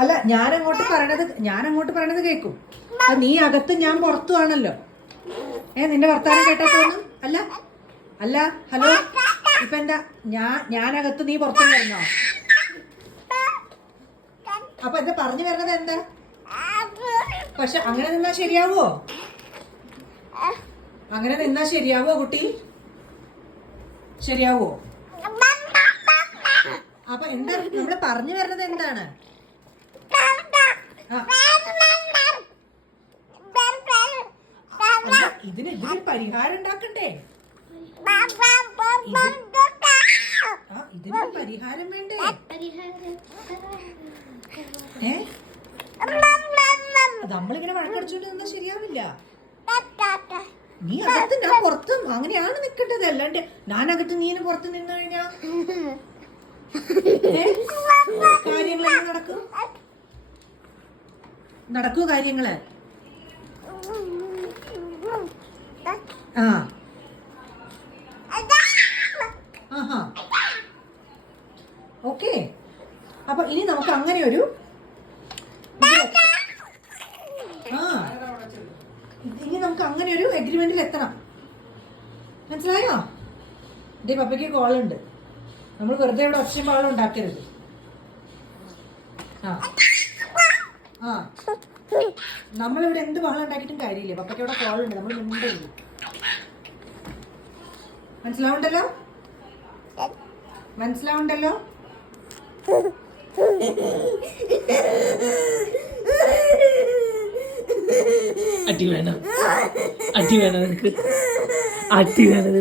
അല്ല ഞാനങ്ങോട്ട് പറയണത് കേക്കും. നീ അകത്ത് ഞാൻ പുറത്തു ആണല്ലോ. നിന്റെ വർത്താനം കേട്ടാ തോന്നും. അല്ല ഹലോ, ഇപ്പൊ എന്താ ഞാനകത്ത് നീ പുറത്തു വരുന്നോ? അപ്പൊ എന്താ പറഞ്ഞു വരുന്നത് എന്താ? പക്ഷെ അങ്ങനെ നിന്നാ ശരിയാവോ? കുട്ടി? ശരിയാവോ? അപ്പൊ എന്താ നമ്മള് പറഞ്ഞു വരുന്നത് എന്താണ്? ഇതിനൊരു പരിഹാരം ഉണ്ടാക്കണ്ടേ? ഇതിനൊരു പരിഹാരം വേണ്ടേ? നമ്മളിങ്ങനെ വഴക്കടിച്ചോണ്ട് നിന്നാ ശരിയാവില്ല. നീ അകത്ത് ഞാൻ പുറത്തും അങ്ങനെയാണ് നിൽക്കേണ്ടത്. അല്ലാണ്ട് ഞാനകത്ത് നീ പുറത്ത് നിന്ന് കഴിഞ്ഞാ കാര്യങ്ങളെല്ലാം നടക്കൂ കാര്യങ്ങള്. ഓക്കെ. അപ്പൊ ഇനി നമുക്ക് അങ്ങനെ ഒരു എഗ്രിമെന്റിൽ എത്തണം. മനസ്സിലായോ? എന്റെ പപ്പയ്ക്ക് കോളുണ്ട്. നമ്മൾ വെറുതെ ഇവിടെ ഒച്ചയും പാളം ഉണ്ടാക്കരുത്. നമ്മളിവിടെ എന്ത് ബഹളം ഉണ്ടാക്കിയിട്ടും കാര്യമില്ല. പപ്പയ്ക്ക് ഇവിടെ കോളുണ്ട്. നമ്മൾ മിണ്ടരുത്. മനസ്സിലാവുണ്ടല്ലോ? അടി വേണം നിനക്ക്. അടി വേണം